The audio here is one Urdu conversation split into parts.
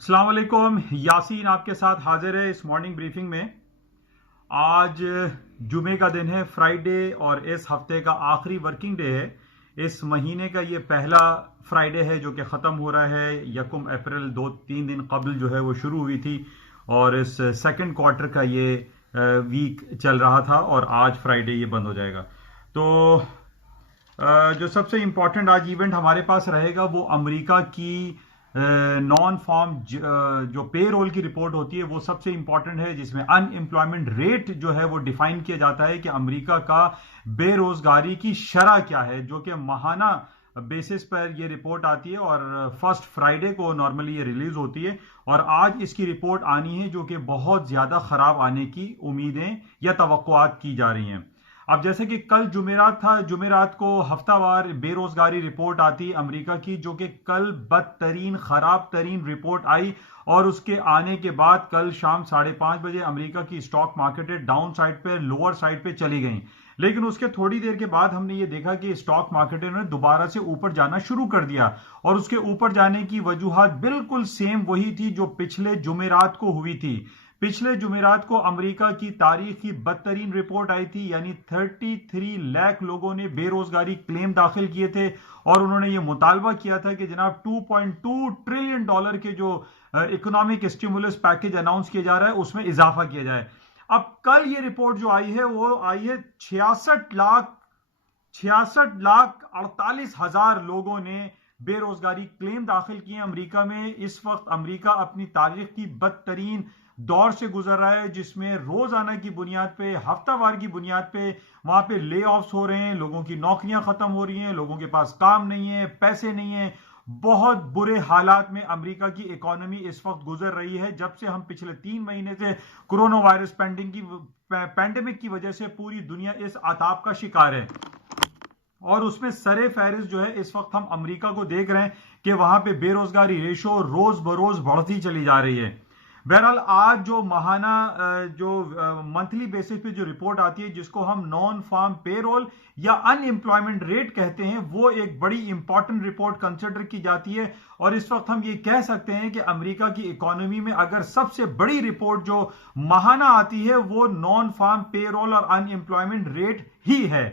السلام علیکم، یاسین آپ کے ساتھ حاضر ہے اس مارننگ بریفنگ میں۔ آج جمعے کا دن ہے، فرائیڈے، اور اس ہفتے کا آخری ورکنگ ڈے ہے۔ اس مہینے کا یہ پہلا فرائیڈے ہے جو کہ ختم ہو رہا ہے۔ 1 اپریل 2-3 دن قبل جو ہے وہ شروع ہوئی تھی، اور اس سیکنڈ کوارٹر کا یہ ویک چل رہا تھا، اور آج فرائیڈے یہ بند ہو جائے گا۔ تو جو سب سے امپورٹنٹ آج ایونٹ ہمارے پاس رہے گا وہ امریکہ کی نان فارم جو پے رول کی رپورٹ ہوتی ہے، وہ سب سے امپورٹنٹ ہے، جس میں ان امپلائمنٹ ریٹ جو ہے وہ ڈیفائن کیا جاتا ہے کہ امریکہ کا بے روزگاری کی شرح کیا ہے، جو کہ ماہانہ بیسس پر یہ رپورٹ آتی ہے، اور فرسٹ فرائیڈے کو نارملی یہ ریلیز ہوتی ہے، اور آج اس کی رپورٹ آنی ہے جو کہ بہت زیادہ خراب آنے کی امیدیں یا توقعات کی جا رہی ہیں۔ اب جیسے کہ کل جمعرات تھا، جمعرات کو ہفتہ وار بے روزگاری رپورٹ آتی امریکہ کی، جو کہ کل بدترین خراب ترین رپورٹ آئی، اور اس کے آنے کے بعد کل شام 5:30 بجے امریکہ کی اسٹاک مارکیٹیں ڈاؤن سائڈ پہ، لوور سائڈ پہ چلی گئیں۔ لیکن اس کے تھوڑی دیر کے بعد ہم نے یہ دیکھا کہ اسٹاک مارکیٹیں نے دوبارہ سے اوپر جانا شروع کر دیا، اور اس کے اوپر جانے کی وجوہات بالکل سیم وہی تھی جو پچھلے جمعرات کو ہوئی تھی۔ پچھلے جمعرات کو امریکہ کی تاریخ کی بدترین رپورٹ آئی تھی، یعنی 33 لاکھ لوگوں نے بے روزگاری کلیم داخل کیے تھے، اور انہوں نے یہ مطالبہ کیا تھا کہ جناب $2.2 ٹریلین کے جو اکنامک اسٹیمولس پیکج اناؤنس کیا جا رہا ہے اس میں اضافہ کیا جائے۔ اب کل یہ رپورٹ جو آئی ہے وہ آئی ہے 66,48,000 لوگوں نے بے روزگاری کلیم داخل کیے امریکہ میں۔ اس وقت امریکہ اپنی تاریخ کی بدترین دور سے گزر رہا ہے، جس میں روزانہ کی بنیاد پہ، ہفتہ وار کی بنیاد پہ وہاں پہ لے آفس ہو رہے ہیں، لوگوں کی نوکریاں ختم ہو رہی ہیں، لوگوں کے پاس کام نہیں ہے، پیسے نہیں ہیں۔ بہت برے حالات میں امریکہ کی اکانومی اس وقت گزر رہی ہے، جب سے ہم پچھلے 3 مہینے سے کورونا وائرس پینڈیمک کی وجہ سے پوری دنیا اس عذاب کا شکار ہے، اور اس میں سر فہرست جو ہے اس وقت ہم امریکہ کو دیکھ رہے ہیں کہ وہاں پہ بے روزگاری ریشو روز بروز بڑھتی چلی جا رہی ہے۔ بہرحال آج جو ماہانہ جو منتھلی بیسس پہ جو رپورٹ آتی ہے، جس کو ہم نان فارم پے رول یا ان امپلائمنٹ ریٹ کہتے ہیں، وہ ایک بڑی امپورٹنٹ رپورٹ کنسیڈر کی جاتی ہے، اور اس وقت ہم یہ کہہ سکتے ہیں کہ امریکہ کی اکانومی میں اگر سب سے بڑی رپورٹ جو ماہانہ آتی ہے وہ نان فارم پے رول اور ان امپلائمنٹ ریٹ ہی ہے۔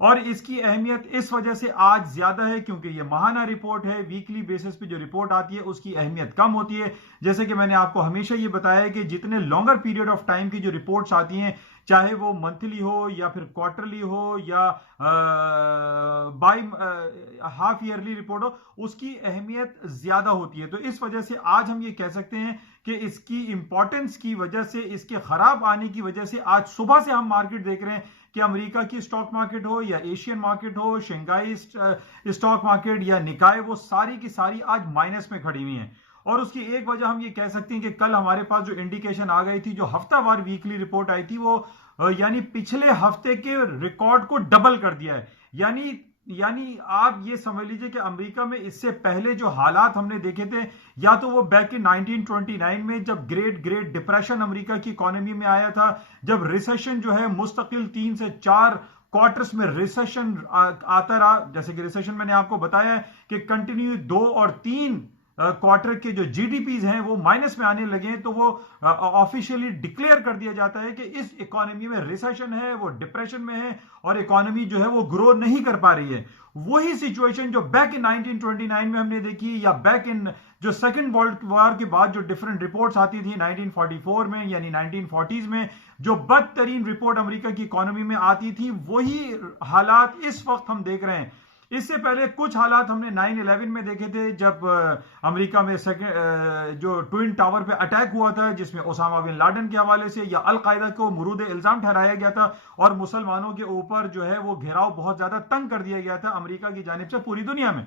اور اس کی اہمیت اس وجہ سے آج زیادہ ہے کیونکہ یہ ماہانہ رپورٹ ہے، ویکلی بیسس پہ جو رپورٹ آتی ہے اس کی اہمیت کم ہوتی ہے۔ جیسے کہ میں نے آپ کو ہمیشہ یہ بتایا ہے کہ جتنے لانگر پیریڈ آف ٹائم کی جو رپورٹس آتی ہیں، چاہے وہ منتھلی ہو یا پھر کوارٹرلی ہو یا بائی ہاف ایئرلی رپورٹ ہو، اس کی اہمیت زیادہ ہوتی ہے۔ تو اس وجہ سے آج ہم یہ کہہ سکتے ہیں کہ اس کی امپورٹنس کی وجہ سے، اس کے خراب آنے کی وجہ سے، آج صبح سے ہم مارکیٹ دیکھ رہے ہیں کہ امریکہ کی اسٹاک مارکیٹ ہو یا ایشین مارکیٹ ہو، شنگھائی اسٹاک مارکیٹ یا نکائے، وہ ساری کی ساری آج مائنس میں کھڑی ہوئی ہیں۔ اور اس کی ایک وجہ ہم یہ کہہ سکتے ہیں کہ کل ہمارے پاس جو انڈیکیشن آ گئی تھی، جو ہفتہ وار ویکلی رپورٹ آئی تھی، وہ یعنی پچھلے ہفتے کے ریکارڈ کو ڈبل کر دیا ہے۔ یعنی آپ یہ سمجھ لیجئے کہ امریکہ میں اس سے پہلے جو حالات ہم نے دیکھے تھے، یا تو وہ بیک ان 1929 میں جب گریٹ ڈپریشن امریکہ کی اکانومی میں آیا تھا، جب ریسیشن جو ہے مستقل 3 سے 4 کوارٹرز میں ریسیشن آتا رہا، جیسے کہ ریسیشن میں نے آپ کو بتایا ہے کہ کنٹینیو 2 اور 3 کوارٹر کے جو جی ڈی پیز ہیں وہ مائنس میں آنے لگے ہیں، تو وہ آفیشیلی ڈکلیئر کر دیا جاتا ہے کہ اس اکانومی میں ریسیشن ہے، وہ ڈپریشن میں ہے، اور اکانومی جو ہے وہ گرو نہیں کر پا رہی ہے۔ وہی سچویشن جو بیک ان 1929 میں ہم نے دیکھی، یا بیک ان جو سیکنڈ ورلڈ وار کے بعد جو ڈفرنٹ رپورٹس آتی تھی 1944 میں، یعنی 1940s میں، جو بدترین رپورٹ امریکہ کی اکانومی میں آتی تھی، وہی حالات اس وقت ہم دیکھ رہے ہیں۔ اس سے پہلے کچھ حالات ہم نے 9/11 میں دیکھے تھے، جب امریکہ میں جو ٹوئن ٹاور پہ اٹیک ہوا تھا، جس میں اسامہ بن لادن کے حوالے سے یا القاعدہ کو مورد الزام ٹھہرایا گیا تھا، اور مسلمانوں کے اوپر جو ہے وہ گھیراؤ بہت زیادہ تنگ کر دیا گیا تھا امریکہ کی جانب سے پوری دنیا میں۔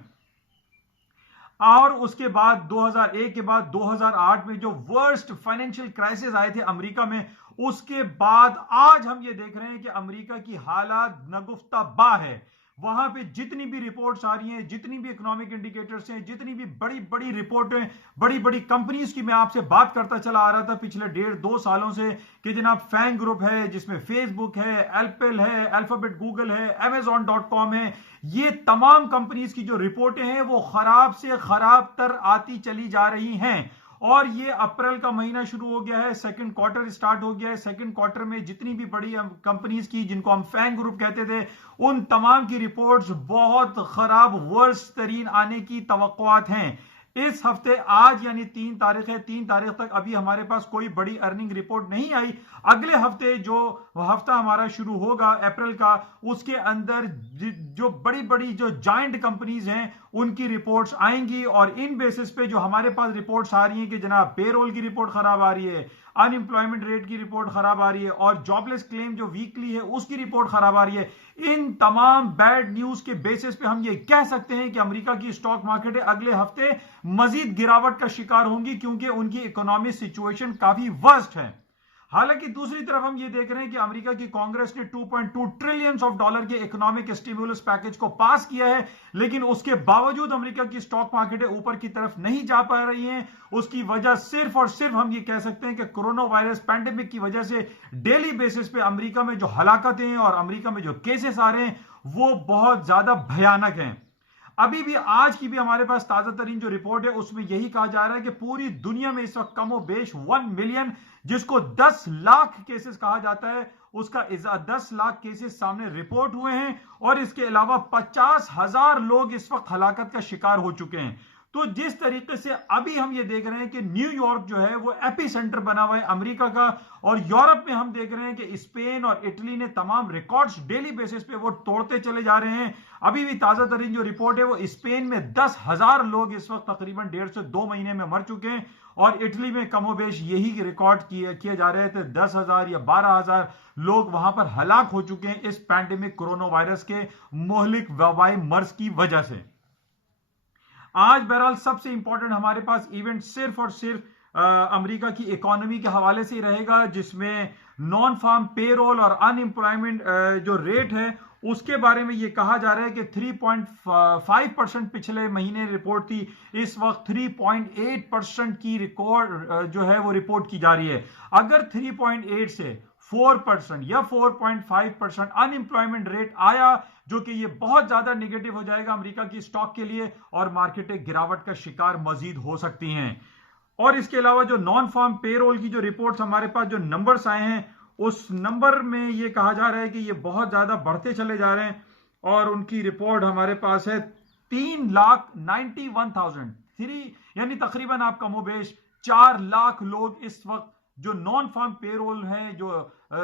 اور اس کے بعد 2001 کے بعد 2008 میں جو ورسٹ فائنینشیل کرائسس آئے تھے امریکہ میں، اس کے بعد آج ہم یہ دیکھ رہے ہیں کہ امریکہ کی حالات نگفتہ با ہے۔ وہاں پہ جتنی بھی رپورٹس آ رہی ہیں، جتنی بھی اکنامک انڈیکیٹرز ہیں، جتنی بھی بڑی بڑی رپورٹیں، بڑی بڑی کمپنیز کی میں آپ سے بات کرتا چلا آ رہا تھا پچھلے 1.5-2 سالوں سے، کہ جناب فینگ گروپ ہے، جس میں فیس بک ہے، ایپل ہے، الفابیٹ گوگل ہے، Amazon.com ہے، یہ تمام کمپنیز کی جو رپورٹیں ہیں وہ خراب سے خراب تر آتی چلی جا رہی ہیں۔ اور یہ اپریل کا مہینہ شروع ہو گیا ہے، سیکنڈ کوارٹر سٹارٹ ہو گیا ہے. سیکنڈ کوارٹر میں جتنی بھی بڑی کمپنیز کی جن کو ہم فینگ گروپ کہتے تھے ان تمام کی رپورٹس بہت خراب، ورسٹ ترین آنے کی توقعات ہیں. اس ہفتے آج یعنی 3 تاریخ ہے، 3 تاریخ تک ابھی ہمارے پاس کوئی بڑی ارننگ رپورٹ نہیں آئی. اگلے ہفتے جو ہفتہ ہمارا شروع ہوگا اپریل کا، اس کے اندر جو بڑی بڑی جو جائنٹ کمپنیز ہیں ان کی رپورٹس آئیں گی، اور ان بیسس پہ جو ہمارے پاس رپورٹس آ رہی ہیں کہ جناب پے رول کی رپورٹ خراب آ رہی ہے، ان امپلائمنٹ ریٹ کی رپورٹ خراب آ رہی ہے، اور جاب لیس کلیم جو ویکلی ہے اس کی رپورٹ خراب آ رہی ہے، ان تمام بیڈ نیوز کے بیسس پہ ہم یہ کہہ سکتے ہیں کہ امریکہ کی اسٹاک مارکیٹ اگلے ہفتے مزید گراوٹ کا شکار ہوں گی، کیونکہ ان کی اکنامی سچویشن کافی ورسٹ ہے. حالانکہ دوسری طرف ہم یہ دیکھ رہے ہیں کہ امریکہ کی کانگریس نے $2.2 ٹریلین کے اکنامک اسٹیمولس پیکج کو پاس کیا ہے، لیکن اس کے باوجود امریکہ کی اسٹاک مارکیٹیں اوپر کی طرف نہیں جا پا رہی ہیں. اس کی وجہ صرف اور صرف ہم یہ کہہ سکتے ہیں کہ کورونا وائرس پینڈیمک کی وجہ سے ڈیلی بیسس پہ امریکہ میں جو ہلاکتیں اور امریکہ میں جو کیسز آ رہے ہیں وہ بہت زیادہ بھیانک ہیں. ابھی بھی آج کی بھی ہمارے پاس تازہ ترین جو رپورٹ ہے اس میں یہی کہا جا رہا ہے کہ پوری دنیا میں اس وقت کم و بیش 1 ملین، جس کو 10 لاکھ کیسز کہا جاتا ہے، اس کا 10 لاکھ کیسز سامنے رپورٹ ہوئے ہیں، اور اس کے علاوہ 50,000 لوگ اس وقت ہلاکت کا شکار ہو چکے ہیں. تو جس طریقے سے ابھی ہم یہ دیکھ رہے ہیں کہ نیو یارک جو ہے وہ ایپی سینٹر بنا ہوا ہے امریکہ کا، اور یورپ میں ہم دیکھ رہے ہیں کہ اسپین اور اٹلی نے تمام ریکارڈز ڈیلی بیسس پہ وہ توڑتے چلے جا رہے ہیں. ابھی بھی تازہ ترین جو رپورٹ ہے وہ اسپین میں 10,000 لوگ اس وقت تقریباً 1.5 سے 2 مہینے میں مر چکے ہیں، اور اٹلی میں کم و بیش یہی ریکارڈ کیے جا رہے تھے، 10,000 یا 12,000 لوگ وہاں پر ہلاک ہو چکے ہیں اس پینڈیمک کورونا وائرس کے مہلک وبائی مرض کی وجہ سے. آج بہرحال سب سے امپورٹنٹ ہمارے پاس ایونٹ صرف اور صرف امریکہ کی اکانومی کے حوالے سے ہی رہے گا، جس میں نان فارم پے رول اور ان امپلائمنٹ جو ریٹ ہے اس کے بارے میں یہ کہا جا رہا ہے کہ 3.5% پچھلے مہینے رپورٹ تھی، اس وقت 3.8% کی ریکارڈ جو ہے وہ رپورٹ کی جا رہی ہے. اگر 3.8 سے 4% یا 4.5% ان امپلائمنٹ ریٹ آیا، جو کہ یہ بہت زیادہ نیگیٹو ہو جائے گا امریکہ کی سٹاک کے لیے، اور مارکیٹیں گراوٹ کا شکار مزید ہو سکتی ہیں. اور اس کے علاوہ جو نان فارم پے رول کی جو رپورٹس ہمارے پاس جو نمبرز آئے ہیں اس نمبر میں یہ کہا جا رہا ہے کہ یہ بہت زیادہ بڑھتے چلے جا رہے ہیں، اور ان کی رپورٹ ہمارے پاس ہے 3,91,000، یعنی تقریباً آپ کم و بیش 4 لاکھ لوگ اس وقت جو نان فارم پے رول ہیں، جو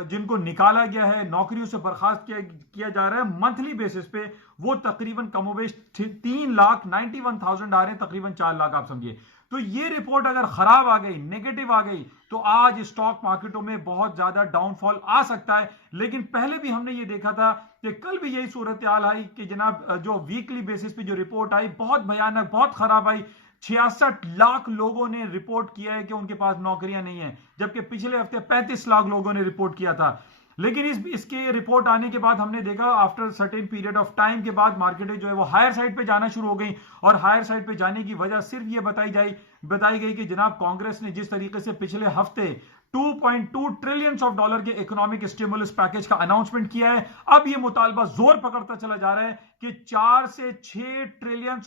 جن کو نکالا گیا ہے، نوکریوں سے برخاست کیا جا رہا ہے منتھلی بیسس پہ، وہ تقریباً کم و بیش 3,91,000 آ رہے ہیں، تقریباً 4 لاکھ آپ سمجھیے. تو یہ رپورٹ اگر خراب آ گئی، نیگیٹو آ گئی، تو آج اسٹاک مارکیٹوں میں بہت زیادہ ڈاؤن فال آ سکتا ہے. لیکن پہلے بھی ہم نے یہ دیکھا تھا کہ کل بھی یہی صورتحال آئی کہ جناب جو ویکلی بیسس پہ جو رپورٹ آئی بہت بھیانک، بہت خراب آئی. 66 لاکھ لوگوں نے رپورٹ کیا ہے کہ ان کے پاس نوکریاں نہیں ہیں، جبکہ پچھلے ہفتے 35 لاکھ لوگوں نے رپورٹ کیا تھا. لیکن اس کے رپورٹ آنے کے بعد ہم نے دیکھا after certain period of time کے بعد مارکیٹیں جو ہے وہ ہائر سائڈ پہ جانا شروع ہو گئی، اور ہائر سائڈ پہ جانے کی وجہ صرف یہ بتائی گئی کہ جناب کانگریس نے جس طریقے سے پچھلے ہفتے $2.2 ٹریلین کے اکنامک اسٹیمولس پیکج کا اناؤنسمنٹ کیا ہے، اب یہ مطالبہ زور پکڑتا چلا جا رہا ہے کہ 4 سے 6 ٹریلین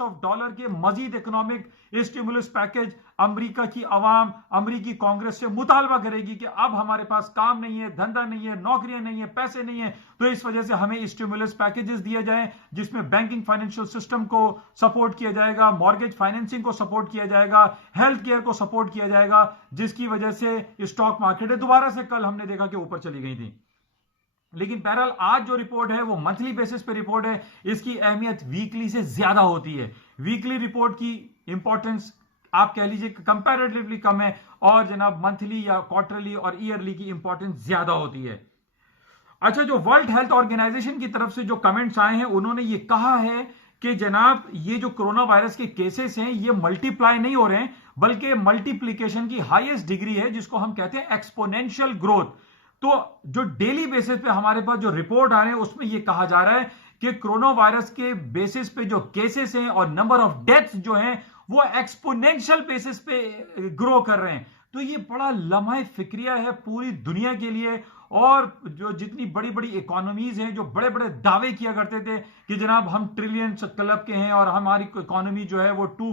کے مزید اکنامک اسٹیمولس پیکج امریکہ کی عوام امریکی کانگریس سے مطالبہ کرے گی کہ اب ہمارے پاس کام نہیں ہے، دھندا نہیں ہے، نوکریاں نہیں ہیں، پیسے نہیں ہیں، تو اس وجہ سے ہمیں اسٹیمولس پیکجز دیے جائیں، جس میں بینکنگ فائنینشل سسٹم کو سپورٹ کیا جائے گا، مارگیج فائنینسنگ کو سپورٹ کیا جائے گا، ہیلتھ کیئر کو سپورٹ کیا جائے گا، جس کی وجہ سے اسٹاک مارکیٹیں دوبارہ سے کل ہم نے دیکھا کہ اوپر چلی گئی تھی. لیکن بہرحال آج جو رپورٹ ہے وہ منتھلی بیسس پہ رپورٹ ہے، اس کی اہمیت ویکلی سے زیادہ ہوتی ہے. ویکلی رپورٹ کی امپورٹنس آپ کہہ لیجئے کمپیریٹیولی کم ہے، اور جناب منتھلی یا کوارٹرلی اور ایئرلی کی امپورٹنس زیادہ ہوتی ہے. اچھا، جو ورلڈ ہیلتھ آرگنائزیشن کی طرف سے جو کمنٹس آئے ہیں انہوں نے یہ کہا ہے کہ جناب یہ جو کرونا وائرس کے کیسز ہیں یہ ملٹی پلائی نہیں ہو رہے ہیں، بلکہ ملٹیپلیکیشن کی ہائیسٹ ڈگری ہے، جس کو ہم کہتے ہیں ایکسپونینشیل گروتھ. تو جو ڈیلی بیسس پہ ہمارے پاس جو رپورٹ آ رہے ہیں اس میں یہ کہا جا رہا ہے کہ کرونا وائرس کے بیسس پہ جو کیسز ہیں اور نمبر آف ڈیتھس جو ہیں وہ ایکسپونینشیل بیسس پہ گرو کر رہے ہیں. تو یہ بڑا لمحہ فکریہ ہے پوری دنیا کے لیے، اور جو جتنی بڑی بڑی اکانومیز ہیں جو بڑے بڑے دعوے کیا کرتے تھے کہ جناب ہم ٹریلینز کلب کے ہیں اور ہماری اکانومی جو ہے وہ ٹو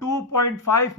2.5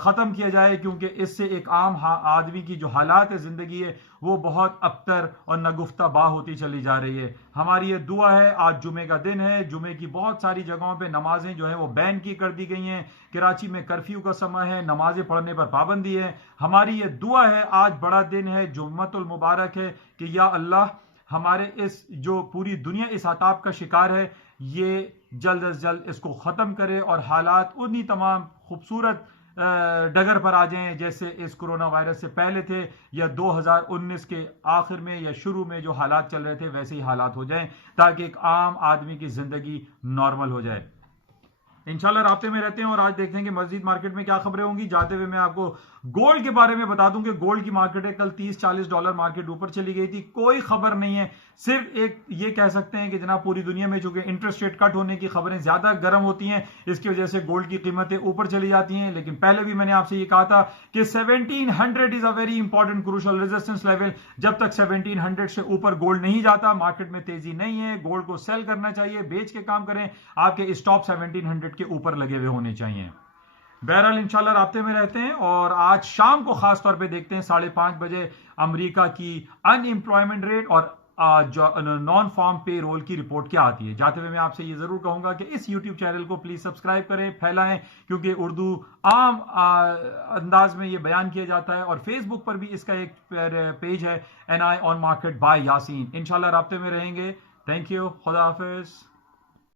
ختم کیا جائے، کیونکہ اس سے ایک عام آدمی کی جو حالات زندگی ہے وہ بہت ابتر اور نگفتہ بہ ہوتی چلی جا رہی ہے۔ ہماری یہ دعا ہے، آج جمعے کا دن ہے، جمعے کی بہت ساری جگہوں پہ نمازیں جو ہیں وہ بین کی کر دی گئی ہیں، کراچی میں کرفیو کا سمے ہے، نمازیں پڑھنے پر پابندی ہے۔ ہماری یہ دعا ہے، آج بڑا دن ہے، جمعۃ المبارک ہے، کہ یا اللہ ہمارے اس جو پوری دنیا اس عذاب کا شکار ہے، یہ جلد از جلد اس کو ختم کرے اور حالات انہی تمام خوبصورت ڈگر پر آ جائیں جیسے اس کرونا وائرس سے پہلے تھے، یا 2019 کے آخر میں یا شروع میں جو حالات چل رہے تھے ویسے ہی حالات ہو جائیں، تاکہ ایک عام آدمی کی زندگی نارمل ہو جائے۔ انشاءاللہ رابطے میں رہتے ہیں، اور آج دیکھتے ہیں کہ مزید مارکیٹ میں کیا خبریں ہوں گی۔ جاتے ہوئے میں آپ کو گولڈ کے بارے میں بتا دوں کہ گولڈ کی مارکیٹ ہے، کل $30-40 مارکیٹ اوپر چلی گئی تھی، کوئی خبر نہیں ہے، صرف ایک یہ کہہ سکتے ہیں کہ جناب پوری دنیا میں چونکہ انٹرسٹ ریٹ کٹ ہونے کی خبریں زیادہ گرم ہوتی ہیں، اس کی وجہ سے گولڈ کی قیمتیں اوپر چلی جاتی ہیں۔ لیکن پہلے بھی میں نے آپ سے یہ کہا تھا کہ 1700 is a very important crucial resistance level, جب تک 1700 سے اوپر گولڈ نہیں جاتا مارکیٹ میں تیزی نہیں ہے، گولڈ کو سیل کرنا چاہیے، بیچ کے کام کریں، آپ کے اسٹاپ 1700 کے اوپر لگے ہوئے ہونے چاہیے۔ بہرحال انشاءاللہ رابطے میں رہتے ہیں، اور آج شام کو خاص طور پہ دیکھتے ہیں 5:30 بجے امریکہ کی ان امپلائمنٹ ریٹ اور نان فارم پے رول کی رپورٹ کیا آتی ہے۔ جاتے ہوئے میں آپ سے یہ ضرور کہوں گا کہ اس یوٹیوب چینل کو پلیز سبسکرائب کریں، پھیلائیں، کیونکہ اردو عام انداز میں یہ بیان کیا جاتا ہے، اور فیس بک پر بھی اس کا ایک پیج ہے NI on Market by Yasin. انشاءاللہ رابطے میں رہیں گے۔ تھینک یو، خدا حافظ۔